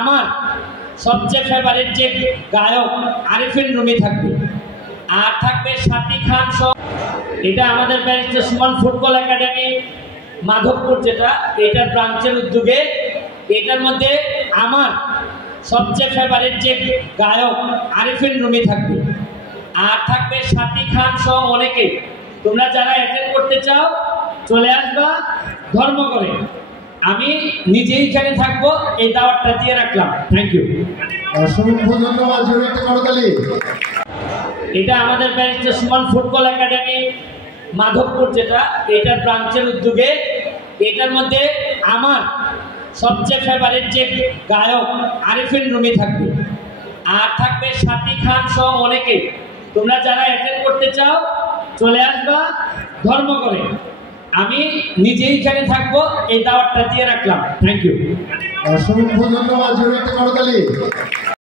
আমার সবচেয়ে ফেভারিট যে গায়ক আরিফিন রুমি থাকবে, আর থাকবে সাথী খান সহ। এটা আমাদের barrister Suman football academy Madhabpur, যেটা এটার ব্রাঞ্চের উদ্যোগে। এটার মধ্যে আমার সবচেয়ে ফেভারিট যে গায়ক আরিফিন রুমি থাকবে, আর থাকবে সাথী খান সহ অনেকে। তোমরা যারা অ্যাটেন্ড করতে চাও চলে আসবা ধর্মঘরে। আমি নিজেই এখানে থাকবো, এই দাওয়াতটা দিয়ে রাখলাম। থ্যাংক ইউ, অসংখ্য ধন্যবাদ। জোরে একটা করতালি। এটা আমাদের barrister Suman football academy Madhabpur, যেটা এটার ব্রাঞ্চের উদ্যোগে। এটার মধ্যে আমার সবচেয়ে ফেভারিট যে গায়ক আরিফিন রুমি থাকবে, আর থাকবে সাথী খান সহ অনেকে। তোমরা যারা অ্যাটেন্ড করতে চাও চলে আসবা ধর্মঘরে। আমি নিজেই এখানে থাকবো, এই দাওয়াতটা দিয়ে রাখলাম। থ্যাংক ইউ, অসংখ্য ধন্যবাদ। জোরে একটা করতালি।